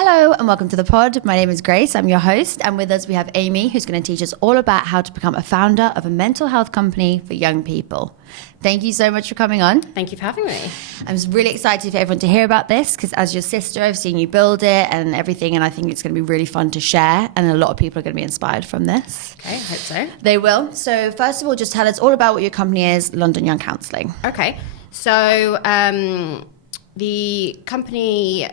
Hello and welcome to the pod. My name is Grace. I'm your host, and with us we have Amy, who's going to teach us all about how to become a founder of a mental health company for young people. Thank you so much for coming on. Thank you for having me. I'm really excited for everyone to hear about this because as your sister, I've seen you build it and everything, and I think it's going to be really fun to share, and a lot of people are going to be inspired from this. Okay, I hope so. They will. So first of all, just tell us all about what your company is, London Young Counselling. Okay, so the company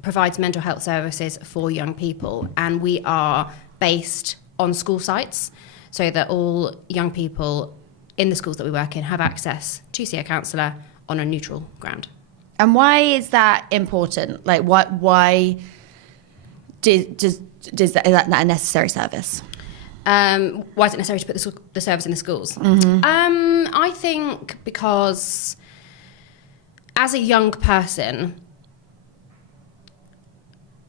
provides mental health services for young people, and we are based on school sites so that all young people in the schools that we work in have access to see a counsellor on a neutral ground. And why is that important? Like, why is that a necessary service? Why is it necessary to put the service in the schools? I think because as a young person,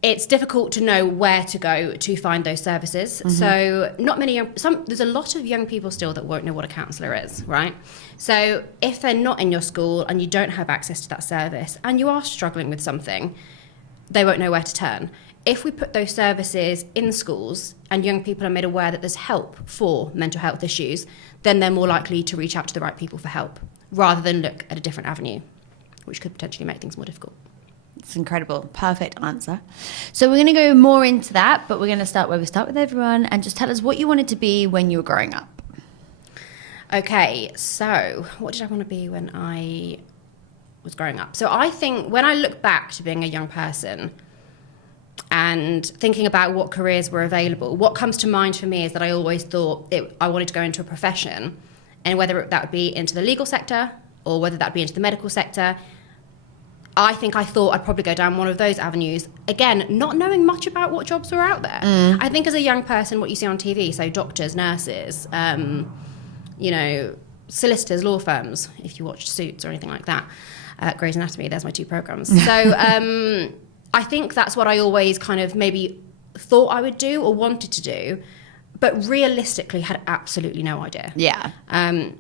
it's difficult to know where to go to find those services. So there's a lot of young people still that won't know what a counsellor is, right? So if they're not in your school and you don't have access to that service and you are struggling with something, they won't know where to turn. If we put those services in schools and young people are made aware that there's help for mental health issues, then they're more likely to reach out to the right people for help rather than look at a different avenue, which could potentially make things more difficult. It's incredible. Perfect answer. So we're going to go more into that, but we're going to start where we start with everyone and just tell us what you wanted to be when you were growing up. Okay, so what did I want to be when I was growing up? So I think when I look back to being a young person and thinking about what careers were available, what comes to mind for me is that I always thought I wanted to go into a profession, and whether that would be into the legal sector or whether that would be into the medical sector, I thought I'd probably go down one of those avenues. Again, not knowing much about what jobs were out there. I think as a young person, what you see on TV, so doctors, nurses, solicitors, law firms, if you watch Suits or anything like that, Grey's Anatomy, there's my two programs. So I think that's what I always kind of maybe thought I would do or wanted to do, but realistically had absolutely no idea. Yeah.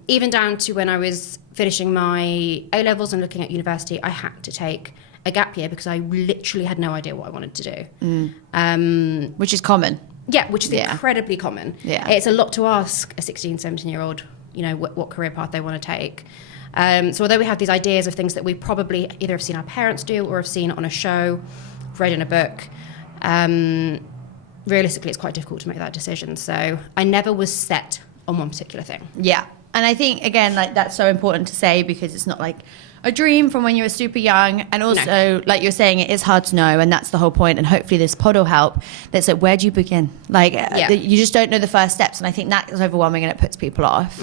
Even down to when I was finishing my A-levels and looking at university, I had to take a gap year because I literally had no idea what I wanted to do. Which is common. Yeah, which is incredibly common. Yeah. It's a lot to ask a 16, 17-year-old, what career path they want to take. So although we have these ideas of things that we probably either have seen our parents do or have seen on a show, read in a book, realistically, it's quite difficult to make that decision. So I never was set on one particular thing. Yeah. And I think, again, like that's so important to say because it's not like a dream from when you were super young. And also, like you're saying, it is hard to know. And that's the whole point. And hopefully this pod will help. That's like, where do you begin? Like, you just don't know the first steps. And I think that is overwhelming and it puts people off.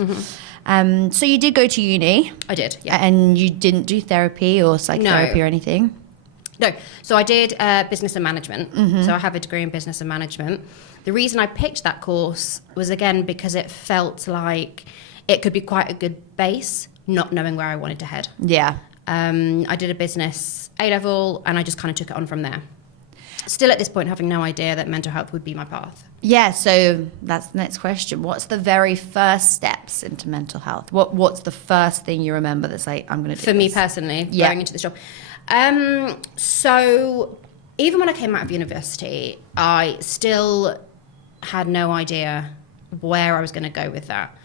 So you did go to uni. I did, yeah. And you didn't do therapy or psychotherapy or anything? No. So I did business and management. So I have a degree in business and management. The reason I picked that course was, again, because it felt like it could be quite a good base, not knowing where I wanted to head. Yeah. I did a business A-level and I just kind of took it on from there. Still at this point having no idea that mental health would be my path. Yeah, so that's the next question. What's the very first steps into mental health? What's the first thing you remember that's like, I'm going to do For me personally, going into this job. So even when I came out of university, I still had no idea where I was going to go with that.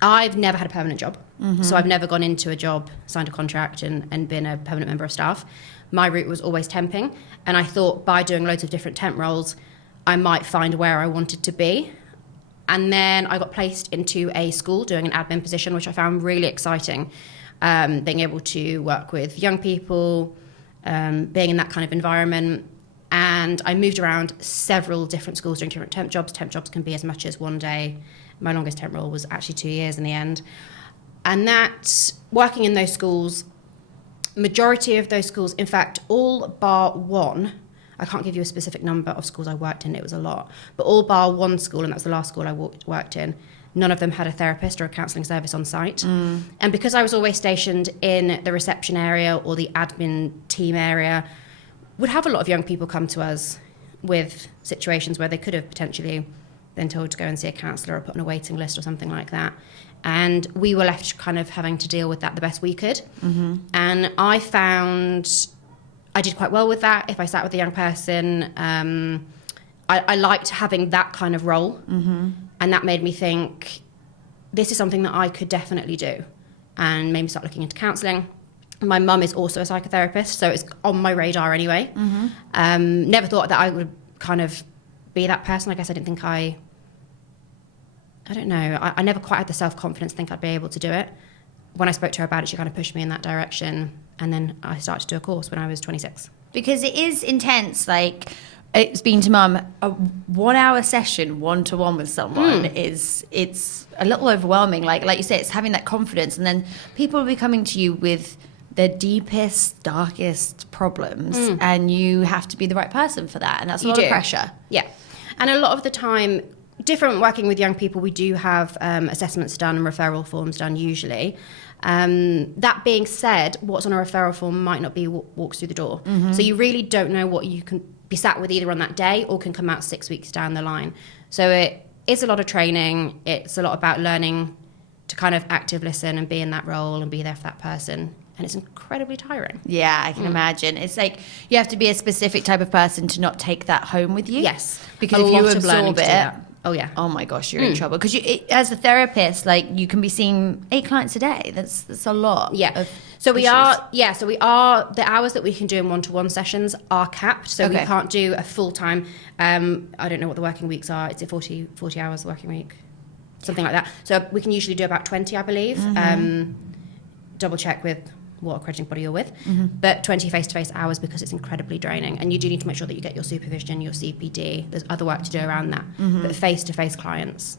I've never had a permanent job. So I've never gone into a job, signed a contract and been a permanent member of staff. My route was always temping. And I thought by doing loads of different temp roles, I might find where I wanted to be. And then I got placed into a school doing an admin position, which I found really exciting. Being able to work with young people, being in that kind of environment. And I moved around several different schools doing different temp jobs. Temp jobs can be as much as one day. My longest temp role was actually 2 years in the end. And that, working in those schools, majority of those schools, in fact, all bar one, I can't give you a specific number of schools I worked in, it was a lot, but all bar one school, and that was the last school I worked in, none of them had a therapist or a counselling service on site. And because I was always stationed in the reception area or the admin team area, would have a lot of young people come to us with situations where they could have potentially been told to go and see a counsellor or put on a waiting list or something like that. And we were left kind of having to deal with that the best we could. And I I did quite well with that. If I sat with a young person, I liked having that kind of role. And that made me think, this is something that I could definitely do, and made me start looking into counselling. My mum is also a psychotherapist, so it's on my radar anyway. Never thought that I would kind of be that person. I guess I didn't think I don't know. I never quite had the self-confidence to think I'd be able to do it. When I spoke to her about it, she kind of pushed me in that direction. And then I started to do a course when I was 26. Because it is intense. Like, it's been to mum, a 1 hour session, one-to-one with someone it's a little overwhelming. Like you say, it's having that confidence. And then people will be coming to you with their deepest, darkest problems. And you have to be the right person for that. And that's a lot of pressure. Yeah. And a lot of the time, different working with young people, we do have assessments done and referral forms done usually. That being said, what's on a referral form might not be what walks through the door. So you really don't know what you can be sat with either on that day or can come out 6 weeks down the line. So it is a lot of training. It's a lot about learning to kind of active listen and be in that role and be there for that person. And it's incredibly tiring. Yeah, I can imagine. It's like you have to be a specific type of person to not take that home with you. Yes. Because if you absorb it, oh yeah, oh my gosh, you're in trouble. Because as a therapist, like, you can be seeing 8 clients a day. That's a lot. Yeah. So we are the hours that we can do in one-to-one sessions are capped. So we can't do a full-time. I don't know what the working weeks are. It's a 40 hours working week, something like that. So we can usually do about 20, I believe. Double check with what accrediting body you're with, but 20 face-to-face hours, because it's incredibly draining, and you do need to make sure that you get your supervision, your CPD. There's other work to do around that, but face-to-face clients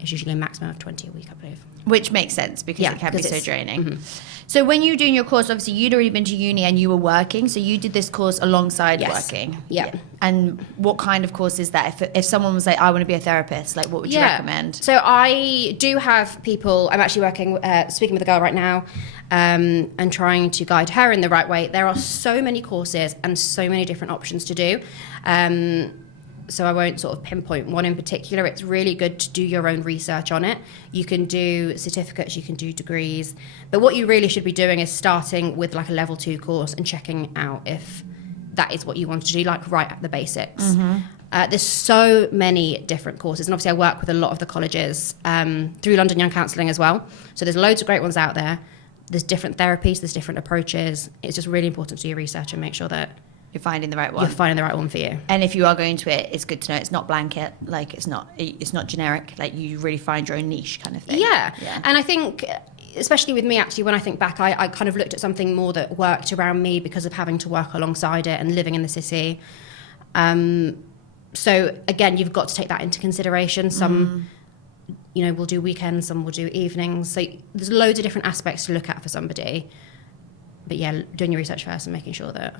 is usually a maximum of 20 a week, I believe. Which makes sense, because it can be so draining. So when you were doing your course, obviously you'd already been to uni and you were working, so you did this course alongside working. Yeah. And what kind of course is that? If someone was like, I want to be a therapist, like, what would you recommend? So I do have people, I'm actually working, speaking with a girl right now, and trying to guide her in the right way. There are so many courses and so many different options to do. So I won't sort of pinpoint one in particular. It's really good to do your own research on it. You can do certificates, you can do degrees. But what you really should be doing is starting with like a level 2 course and checking out if that is what you want to do, like right at the basics. There's so many different courses. And obviously I work with a lot of the colleges through London Young Counselling as well. So there's loads of great ones out there. There's different therapies, there's different approaches. It's just really important to do your research and make sure that you're finding the right one. You're finding the right one for you. And if you are going to it, it's good to know it's not blanket. Like, it's not generic. Like, you really find your own niche kind of thing. Yeah. And I think, especially with me, actually, when I think back, I kind of looked at something more that worked around me because of having to work alongside it and living in the city. So again, you've got to take that into consideration. Some, will do weekends, some will do evenings. So there's loads of different aspects to look at for somebody. But yeah, doing your research first and making sure that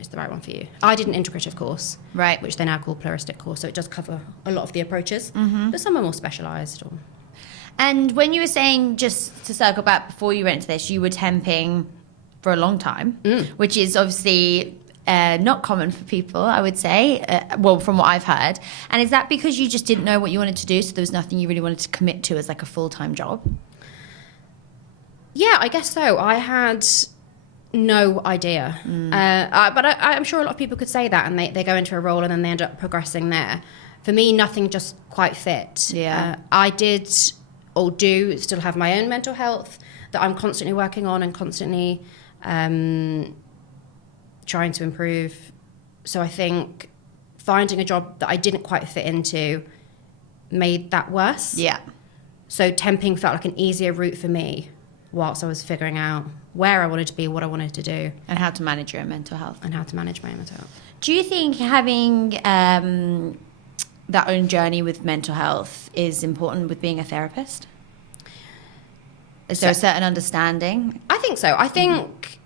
it's the right one for you. I did an integrative course, right, which they now call pluralistic course, so it does cover a lot of the approaches, but some are more specialised. And when you were saying, just to circle back, before you went into this, you were temping for a long time, which is obviously not common for people, I would say, well, from what I've heard. And is that because you just didn't know what you wanted to do, so there was nothing you really wanted to commit to as like a full-time job? Yeah, I guess so. I had no idea. But I'm sure a lot of people could say that, and they go into a role and then they end up progressing there. For me, nothing just quite fit. I did or do still have my own mental health that I'm constantly working on and constantly trying to improve. So I think finding a job that I didn't quite fit into made that worse. Yeah. So temping felt like an easier route for me whilst I was figuring out where I wanted to be, what I wanted to do. And how to manage your mental health. And how to manage my mental health. Do you think having that own journey with mental health is important with being a therapist? Is there a certain understanding? I think so. I think,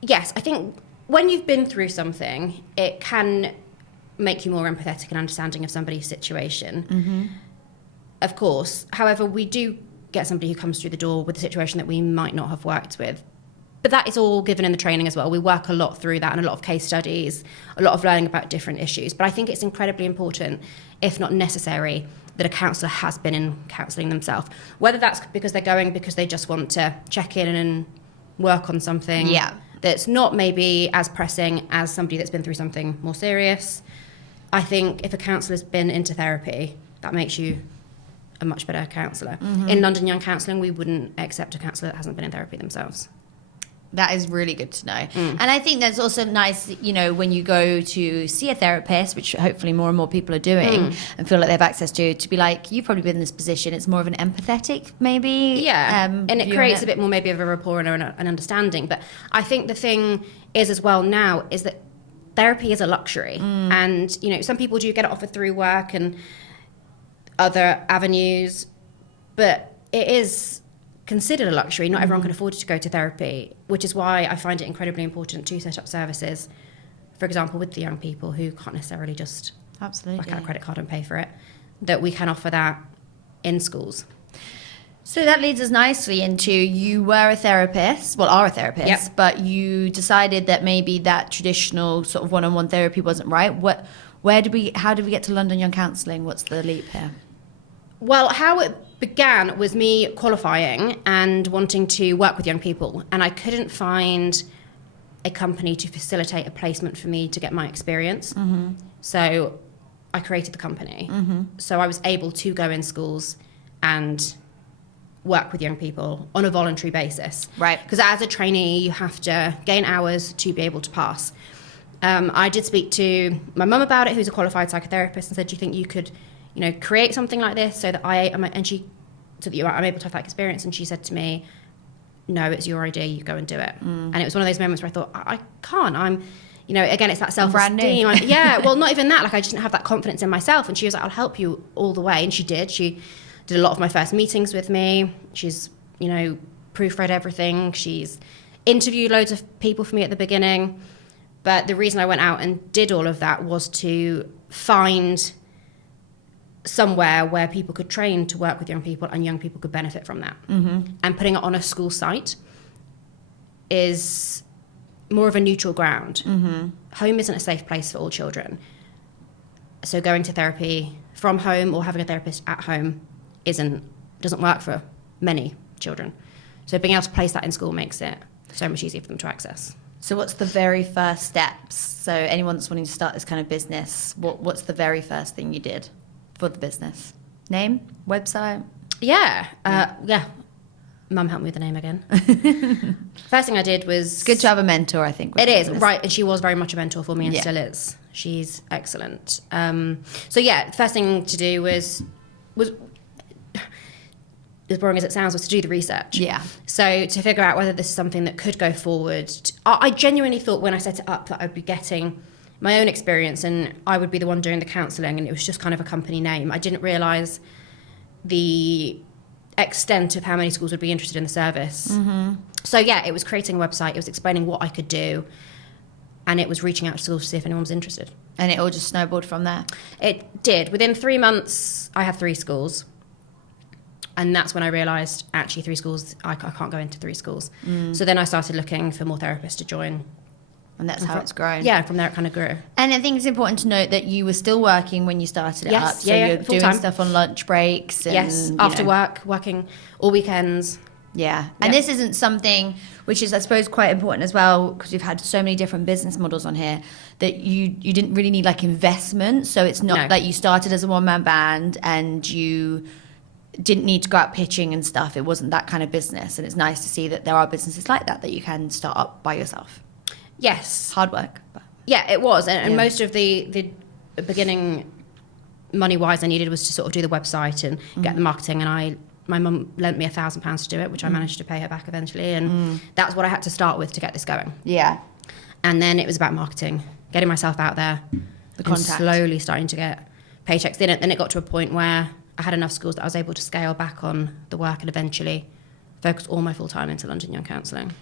yes, I think when you've been through something, it can make you more empathetic and understanding of somebody's situation. Of course. However, we do get somebody who comes through the door with a situation that we might not have worked with. But that is all given in the training as well. We work a lot through that and a lot of case studies, a lot of learning about different issues. But I think it's incredibly important, if not necessary, that a counsellor has been in counselling themselves. Whether that's because they're going because they just want to check in and work on something. Yeah. that's not maybe as pressing as somebody that's been through something more serious. I think if a counsellor's been into therapy, that makes you a much better counsellor. In London Young Counselling, we wouldn't accept a counsellor that hasn't been in therapy themselves. That is really good to know. And I think that's also nice, you know, when you go to see a therapist, which hopefully more and more people are doing and feel like they have access to be like, you've probably been in this position. It's more of an empathetic, maybe. Yeah. And it creates a bit more maybe of a rapport and an understanding. But I think the thing is as well now is that therapy is a luxury. And, you know, some people do get it offered through work and other avenues, but it is considered a luxury. Not everyone can afford to go to therapy, which is why I find it incredibly important to set up services, for example, with the young people who can't necessarily just work out a credit card and pay for it, that we can offer that in schools. So that leads us nicely into you were a therapist, are a therapist, but you decided that maybe that traditional sort of one-on-one therapy wasn't right. How did we get to London Young Counselling? What's the leap here? Well, how it began was me qualifying and wanting to work with young people, and I couldn't find a company to facilitate a placement for me to get my experience. So I created the company. So I was able to go in schools and work with young people on a voluntary basis. Right. Because as a trainee, you have to gain hours to be able to pass. I did speak to my mum about it, who's a qualified psychotherapist, and said, do you think you could, you know, create something like this so that I'm able to have that experience? And she said to me, no, it's your idea, you go and do it. And it was one of those moments where I thought, I can't, I'm, you know, again, it's that self-esteem. Well, not even that, like I just didn't have that confidence in myself. And she was like, I'll help you all the way. And she did. She did a lot of my first meetings with me. She's, you know, proofread everything. She's interviewed loads of people for me at the beginning. But the reason I went out and did all of that was to find somewhere where people could train to work with young people and young people could benefit from that. And putting it on a school site is more of a neutral ground. Home isn't a safe place for all children. So going to therapy from home or having a therapist at home doesn't work for many children. So being able to place that in school makes it so much easier for them to access. So what's the very first steps? So anyone that's wanting to start this kind of business, what's the very first thing you did for the business? Name? Website? Yeah. Mum helped me with the name again. First thing I did was... It's good to have a mentor, I think. It is, right. And she was very much a mentor for me and still is. She's excellent. The first thing to do was as boring as it sounds, was to do the research. Yeah. So to figure out whether this is something that could go forward. I genuinely thought when I set it up that I'd be getting my own experience and I would be the one doing the counselling, and it was just kind of a company name. I didn't realise the extent of how many schools would be interested in the service. So it was creating a website, it was explaining what I could do, and it was reaching out to schools to see if anyone was interested. And it all just snowballed from there? It did. Within 3 months, I had 3 schools. And that's when I realised, actually, 3 schools, I can't go into 3 schools. So then I started looking for more therapists to join. And that's how it's grown. Yeah, from there it kind of grew. And I think it's important to note that you were still working when you started it up. So you're doing stuff on lunch breaks. And, after work, working all weekends. Yeah. And this isn't something which is, I suppose, quite important as well, because we've had so many different business models on here, that you didn't really need like investment. So it's not like you started as a one-man band and you didn't need to go out pitching and stuff. It wasn't that kind of business. And it's nice to see that there are businesses like that you can start up by yourself. Yes. Hard work. But. Yeah, it was. And most of the beginning money-wise I needed was to sort of do the website and get the marketing. And my mum lent me £1,000 to do it, which I managed to pay her back eventually. And that's what I had to start with to get this going. Yeah. And then it was about marketing, getting myself out there. The contact. Slowly starting to get paychecks in it. Then it got to a point where I had enough schools that I was able to scale back on the work and eventually focus all my full time into London Young Counselling.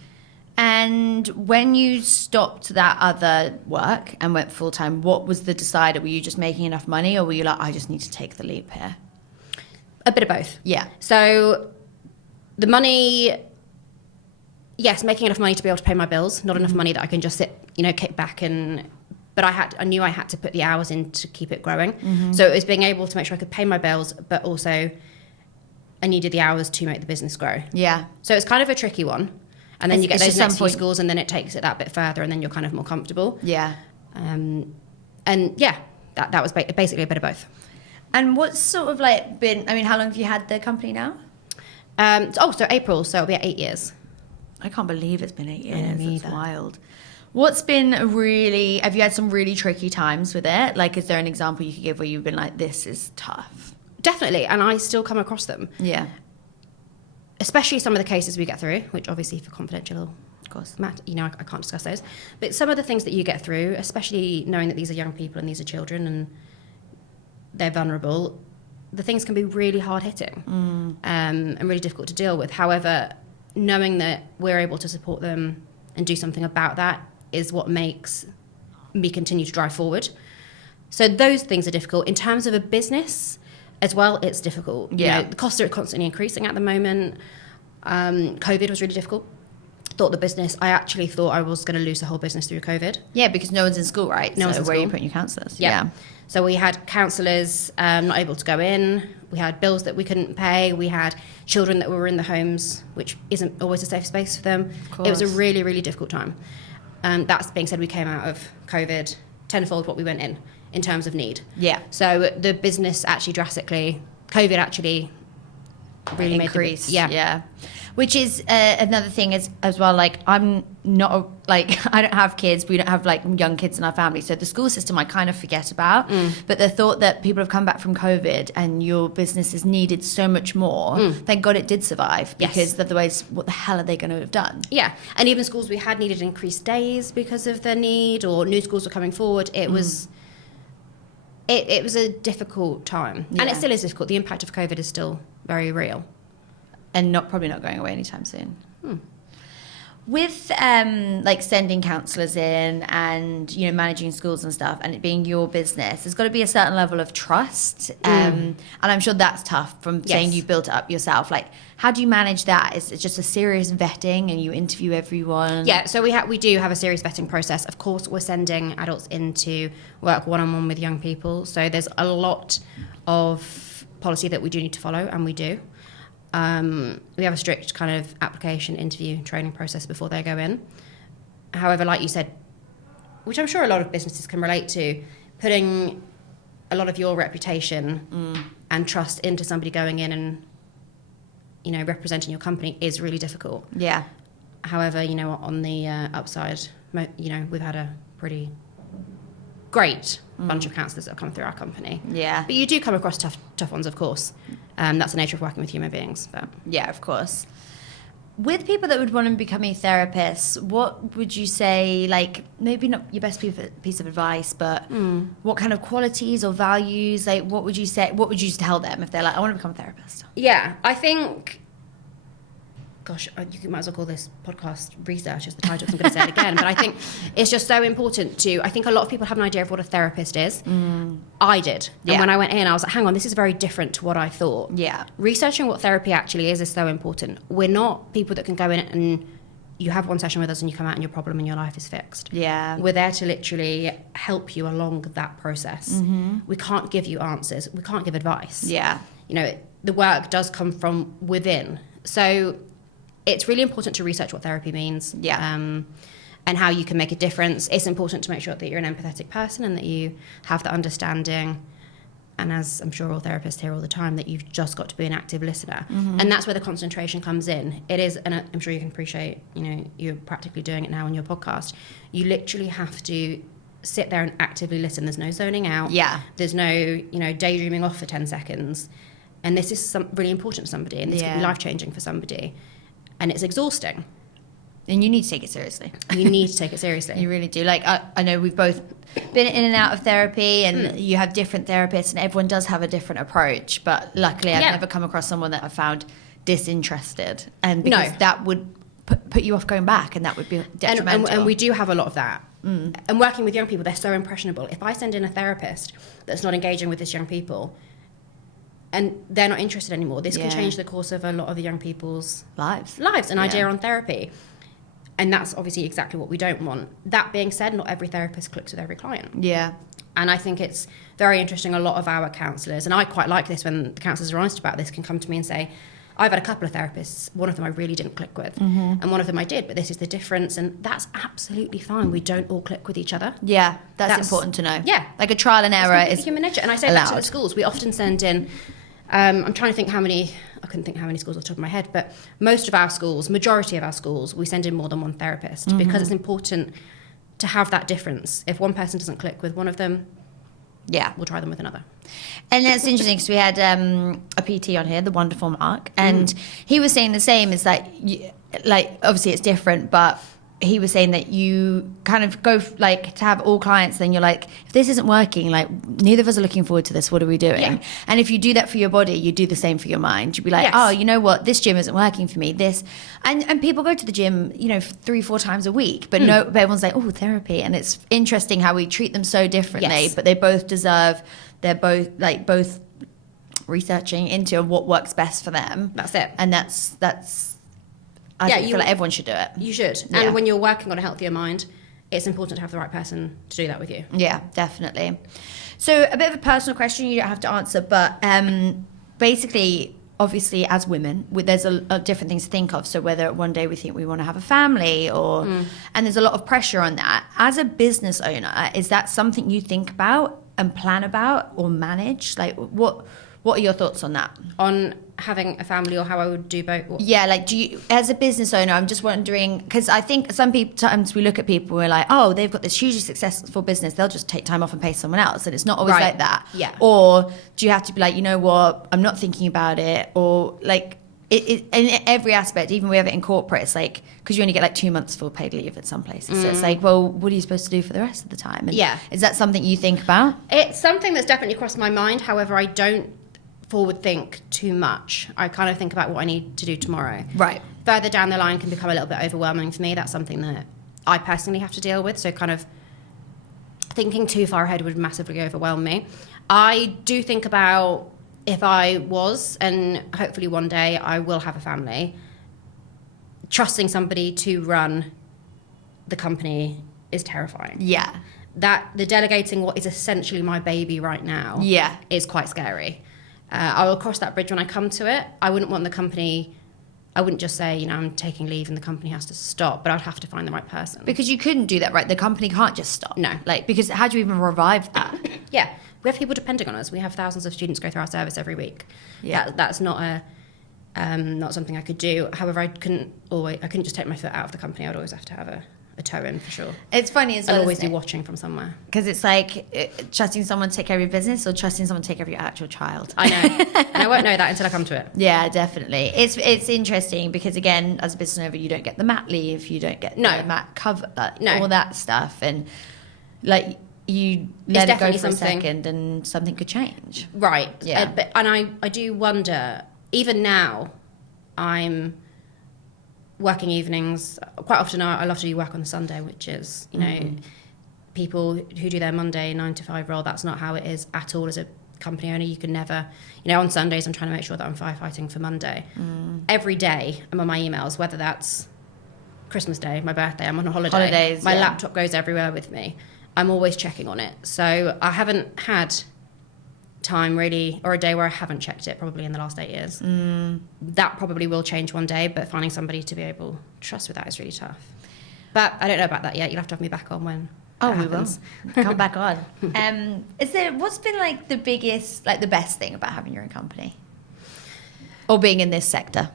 And when you stopped that other work and went full time, what was the decider? Were you just making enough money, or were you like, I just need to take the leap here? A bit of both. Yeah. So the money, yes, making enough money to be able to pay my bills, not enough money that I can just sit, kick back but I knew I had to put the hours in to keep it growing. So it was being able to make sure I could pay my bills, but also I needed the hours to make the business grow. Yeah. So it's kind of a tricky one. And then you get It's those just next some few point- schools, and then it takes it that bit further, and then you're kind of more comfortable. Yeah. And yeah, that was basically a bit of both. And what's sort of like been, I mean, how long have you had the company now? So April, so it'll be 8 years. I can't believe it's been 8 I know, years. me It's either. wild. What's been have you had some really tricky times with it? Like, is there an example you could give where you've been like, this is tough? Definitely, and I still come across them. Yeah, Especially some of the cases we get through, which obviously for confidential, of course. I can't discuss those. But some of the things that you get through, especially knowing that these are young people and these are children and they're vulnerable, the things can be really hard hitting and really difficult to deal with. However, knowing that we're able to support them and do something about that is what makes me continue to drive forward. So those things are difficult. In terms of a business as well, it's difficult. Yeah. You know, the costs are constantly increasing at the moment. COVID was really difficult. I actually thought I was going to lose the whole business through COVID. Yeah, because no one's in school, right? No one's in where are you school. putting your counsellors? Yeah. So we had counsellors not able to go in. We had bills that we couldn't pay. We had children that were in the homes, which isn't always a safe space for them. It was a course. really, really difficult time. That's being said, we came out of COVID tenfold what we went in terms of need. Yeah. So the business actually COVID actually really Increase. made Yeah. Which is another thing as well. Like, I'm not I don't have kids. We don't have like young kids in our family. So the school system I kind of forget about. But the thought that people have come back from COVID and your business is needed so much more. Thank God it did survive. Yes. Because otherwise, what the hell are they going to have done? Yeah, and even schools we had needed increased days because of the need, or new schools were coming forward. It was it was a difficult time, and Yeah. it still is difficult. The impact of COVID is still very real. And probably not going away anytime soon. With like sending counsellors in and managing schools and stuff, and it being your business, there's got to be a certain level of trust, and I'm sure that's tough from saying Yes. you built it up yourself. Like, how do you manage that? Is it just a serious vetting and you interview everyone? Yeah, so we do have a serious vetting process. Of course, we're sending adults in to work one-on-one with young people, so there's a lot of policy that we do need to follow, and we do. We have a strict kind of application, interview, training process before they go in. However, like you said, which I'm sure a lot of businesses can relate to, putting a lot of your reputation and trust into somebody going in and, representing your company is really difficult. Yeah. However, on the upside, we've had a pretty great bunch of counsellors that have come through our company. Yeah. But you do come across tough ones, of course. That's the nature of working with human beings. But Yeah, of course. With people that would want to become therapists, what would you say, like, maybe not your best piece of advice, but what kind of qualities or values, like, what would you tell them if they're like, I want to become a therapist? yeah, I think, gosh, you might as well call this podcast research as the title, so I'm going to say it again. But I think it's just so important I think a lot of people have an idea of what a therapist is. I did. Yeah. And when I went in, I was like, hang on, this is very different to what I thought. Yeah. Researching what therapy actually is so important. We're not people that can go in and you have one session with us and you come out and your problem in your life is fixed. Yeah. We're there to literally help you along that process. We can't give you answers. We can't give advice. Yeah. The work does come from within. So it's really important to research what therapy means. Yeah. And how you can make a difference. It's important to make sure that you're an empathetic person and that you have the understanding. And as I'm sure all therapists hear all the time, that you've just got to be an active listener. And that's where the concentration comes in. It is, and I'm sure you can appreciate, you're practically doing it now on your podcast. You literally have to sit there and actively listen. There's no zoning out. Yeah. There's no, daydreaming off for 10 seconds. And this is really important to somebody, and this could be life-changing for somebody. And it's exhausting. And you need to take it seriously. You need to take it seriously. You really do. Like, I know we've both been in and out of therapy, and you have different therapists, and everyone does have a different approach. But luckily, I've never come across someone that I've found disinterested. And because that would put you off going back, and that would be detrimental. And we do have a lot of that. And working with young people, they're so impressionable. If I send in a therapist that's not engaging with these young people, and they're not interested anymore, this can change the course of a lot of the young people's lives. An idea on therapy. And that's obviously exactly what we don't want. That being said, not every therapist clicks with every client. Yeah. And I think it's very interesting. A lot of our counsellors, and I quite like this when the counsellors are honest about this, can come to me and say, I've had a couple of therapists. One of them I really didn't click with, and one of them I did. But this is the difference, and that's absolutely fine. We don't all click with each other. Yeah, that's important to know. Yeah, like a trial and error is human nature. And I say allowed. that to the schools. We often send in. I'm trying to think how many. I couldn't think how many schools off the top of my head, but most of our schools, majority of our schools, we send in more than one therapist because it's important to have that difference. If one person doesn't click with one of them, yeah, we'll try them with another. And it's interesting because we had a PT on here, the wonderful Mark, and he was saying the same, is that, like, obviously it's different, but he was saying that you kind of go, like, to have all clients, then you're like, if this isn't working, like, neither of us are looking forward to this, what are we doing? Yeah. And if you do that for your body, you do the same for your mind. You'd be like, Yes. oh, you know what, this gym isn't working for me, this. And people go to the gym, 3-4 times a week, but but everyone's like, oh, therapy. And it's interesting how we treat them so differently, Yes. but they both deserve, they're both researching into what works best for them. That's it. And that's I feel like everyone should do it. You should. Yeah. And when you're working on a healthier mind, it's important to have the right person to do that with you. Yeah, definitely. So a bit of a personal question, you don't have to answer, but basically, obviously, as women, there's a different things to think of. So whether one day we think we want to have a family, and there's a lot of pressure on that. As a business owner, is that something you think about and plan about or manage? Like, what are your thoughts on that? On having a family, or how I would do both? Yeah, like, do you, as a business owner, I'm just wondering, because I think sometimes we look at people, we're like, oh, they've got this hugely successful business, they'll just take time off and pay someone else, and it's not always like that. Yeah. Or do you have to be like, you know what, I'm not thinking about it, or like, in every aspect, even we have it in corporate, it's like, because you only get like 2 months full paid leave at some places, so it's like, well, what are you supposed to do for the rest of the time? And Yeah. is that something you think about? It's something that's definitely crossed my mind. However, I don't forward think too much. I kind of think about what I need to do tomorrow. Right. Further down the line can become a little bit overwhelming for me. That's something that I personally have to deal with. So kind of thinking too far ahead would massively overwhelm me. I do think about, if I was, and hopefully one day I will have a family, trusting somebody to run the company is terrifying. Yeah. That the delegating what is essentially my baby right now is quite scary. I will cross that bridge when I come to it. I wouldn't want the company, I wouldn't just say, I'm taking leave and the company has to stop, but I'd have to find the right person. Because you couldn't do that, right? The company can't just stop. No. Like, because how do you even revive that? Yeah. We have people depending on us. We have thousands of students go through our service every week. Yeah. That's not not something I could do. However, I couldn't just take my foot out of the company. I'd always have to have a toe in, for sure. It's funny as well. I'll always be watching from somewhere. Because it's like trusting someone to take care of your business or trusting someone to take care of your actual child. I know. And I won't know that until I come to it. Yeah, definitely. It's interesting because, again, as a business owner, you don't get the mat leave, you don't get the mat cover, all that stuff. And, like, you let it go for a second and something could change. Right. Yeah. And I do wonder, even now, I'm working evenings. Quite often I love to do work on a Sunday, which is, people who do their Monday 9 to 5 role, that's not how it is at all as a company owner. You can never, on Sundays I'm trying to make sure that I'm firefighting for Monday. Every day I'm on my emails, whether that's Christmas Day, my birthday, I'm on a holiday. Holidays, my laptop goes everywhere with me. I'm always checking on it. So I haven't had time really, or a day where I haven't checked it probably in the last 8 years. That probably will change one day, but finding somebody to be able to trust with that is really tough. But I don't know about that yet. You'll have to have me back on when that happens. Will come back on. What's been like the biggest, like the best thing about having your own company or being in this sector?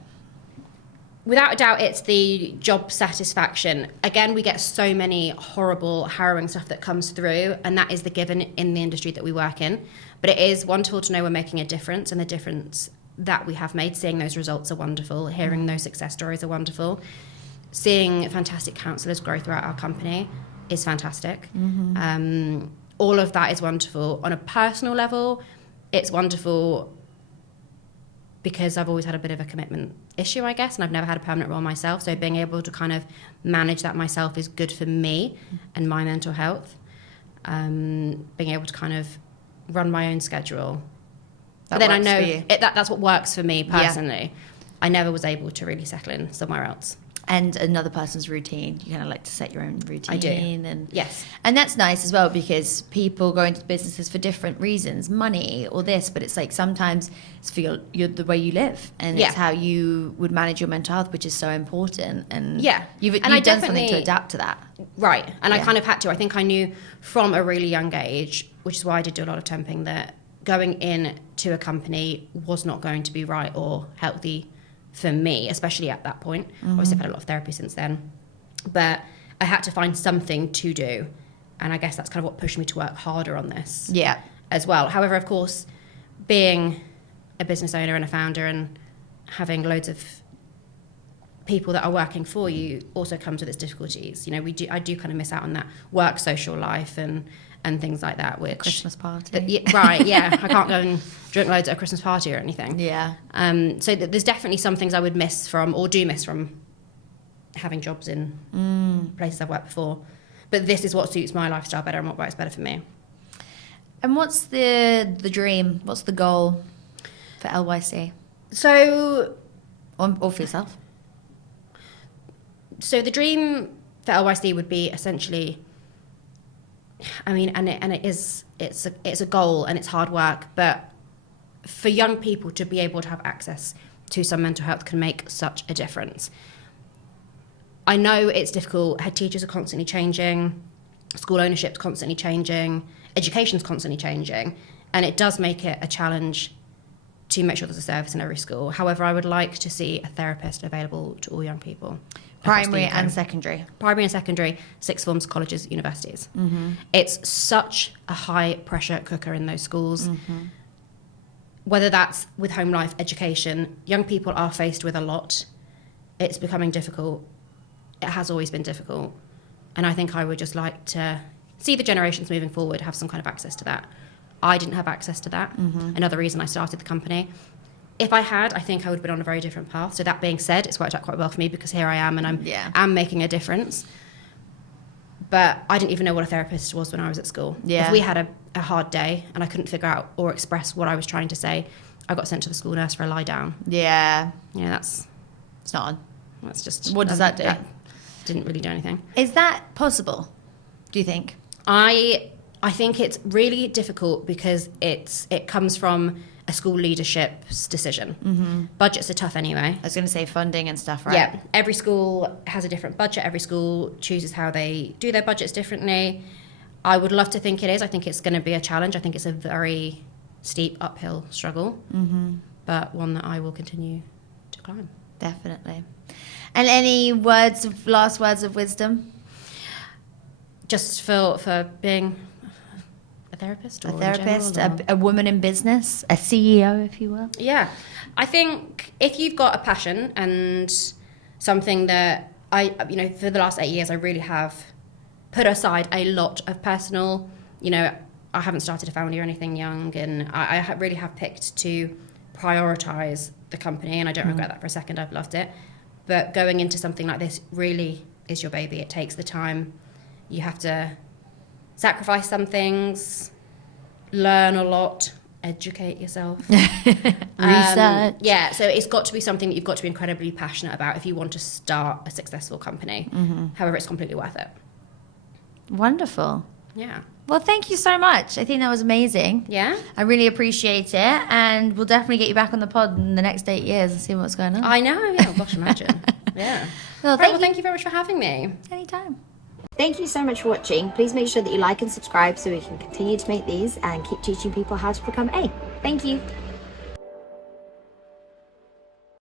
Without a doubt, it's the job satisfaction. Again, we get so many horrible, harrowing stuff that comes through, and that is the given in the industry that we work in. But it is wonderful to know we're making a difference, and the difference that we have made, seeing those results are wonderful, hearing those success stories are wonderful. Seeing fantastic counsellors grow throughout our company is fantastic. All of that is wonderful. On a personal level, it's wonderful because I've always had a bit of a commitment issue, I guess, and I've never had a permanent role myself. So being able to kind of manage that myself is good for me and my mental health. Being able to kind of run my own schedule. But then I know that's what works for me personally. I never was able to really settle in somewhere else. and another person's routine. You kind of like to set your own routine. I do. And Yes. And that's nice as well, because people go into businesses for different reasons, money or this, but it's like sometimes it's for your the way you live, and it's how you would manage your mental health, which is so important. And you've done something to adapt to that. Right. And I kind of had to. I think I knew from a really young age, which is why I did do a lot of temping, that going in to a company was not going to be right or healthy for me, especially at that point. Obviously, I've had a lot of therapy since then. But I had to find something to do. And I guess that's kind of what pushed me to work harder on this as well. However, of course, being a business owner and a founder and having loads of people that are working for you also comes with its difficulties. You know, I do kind of miss out on that work social life and things like that, which Christmas party. I can't go and drink loads at a Christmas party or anything. So there's definitely some things I would miss from, or do miss from, having jobs in places I've worked before. But this is what suits my lifestyle better and what works better for me. And what's the dream? What's the goal for LYC? So, or for yourself? So the dream for LYC would be essentially, I mean, it's a goal and it's hard work, but for young people to be able to have access to some mental health can make such a difference. I know it's difficult. Head teachers are constantly changing, school ownership's constantly changing, education's constantly changing, and it does make it a challenge to make sure there's a service in every school. However, I would like to see a therapist available to all young people. Primary and secondary. Primary and secondary, sixth forms, colleges, universities. It's such a high pressure cooker in those schools. Whether that's with home life, education, young people are faced with a lot. It's becoming difficult. It has always been difficult. And I think I would just like to see the generations moving forward have some kind of access to that. I didn't have access to that. Another reason I started the company. If I had, I think I would have been on a very different path. So that being said, it's worked out quite well for me because here I am and I'm making a difference. But I didn't even know what a therapist was when I was at school. If we had a hard day and I couldn't figure out or express what I was trying to say, I got sent to the school nurse for a lie down. It's not on. That's just... What does that do? That didn't really do anything. Is that possible, do you think? I think it's really difficult because it comes from a school leadership's decision. Budgets are tough anyway. I was going to say funding and stuff, right? Yeah, every school has a different budget. Every school chooses how they do their budgets differently. I would love to think it is. I think it's going to be a challenge. I think it's a very steep uphill struggle, but one that I will continue to climb. Definitely. And any last words of wisdom? Just for being a therapist? Or a woman in business, a CEO, if you will? Yeah. I think if you've got a passion and something that for the last 8 years, I really have put aside a lot of personal, I haven't started a family or anything young, and I really have picked to prioritize the company, and I don't regret that for a second. I've loved it. But going into something like this really is your baby. It takes the time. You have to sacrifice some things, learn a lot, educate yourself. Research. So it's got to be something that you've got to be incredibly passionate about if you want to start a successful company. However, it's completely worth it. Wonderful. Yeah. Well, thank you so much. I think that was amazing. Yeah? I really appreciate it. And we'll definitely get you back on the pod in the next 8 years and see what's going on. I know. Yeah. Gosh, imagine. Yeah. Well, thank you very much for having me. Anytime. Thank you so much for watching. Please make sure that you like and subscribe so we can continue to make these and keep teaching people how to become A. Thank you.